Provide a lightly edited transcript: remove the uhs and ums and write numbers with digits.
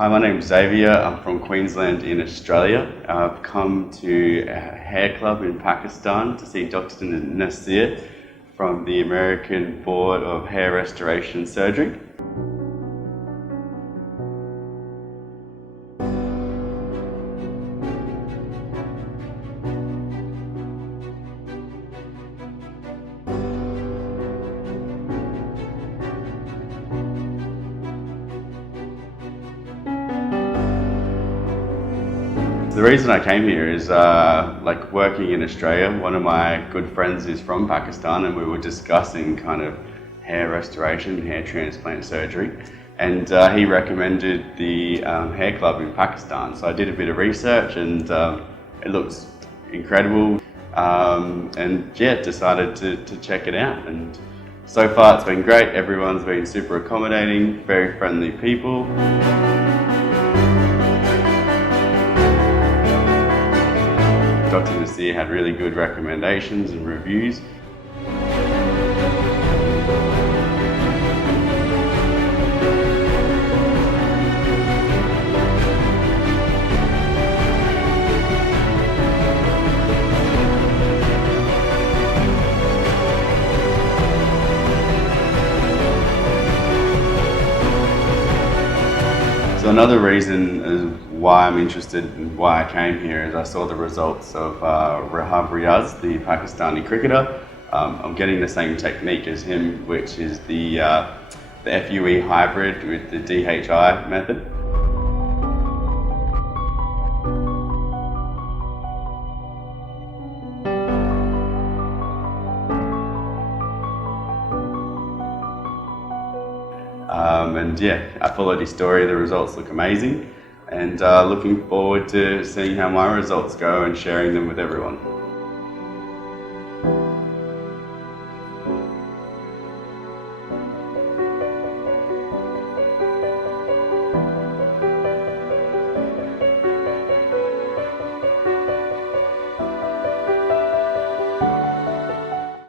Hi, my name's Xavier. I'm from Queensland in Australia. I've come to a hair club in Pakistan to see Dr. Nasir from the American Board of Hair Restoration Surgery. The reason I came here is like working in Australia. One of my good friends is from Pakistan and we were discussing kind of hair restoration, hair transplant surgery, and he recommended the hair club in Pakistan. So I did a bit of research and it looks incredible, and yeah, decided to check it out. And so far it's been great. Everyone's been super accommodating, very friendly people. Dr. Nasir had really good recommendations and reviews. So another reason is why I'm interested and why I came here is I saw the results of Riaz, the Pakistani cricketer. I'm getting the same technique as him, which is the FUE hybrid with the DHI method. And yeah, I followed his story. The results look amazing, and looking forward to seeing how my results go and sharing them with everyone.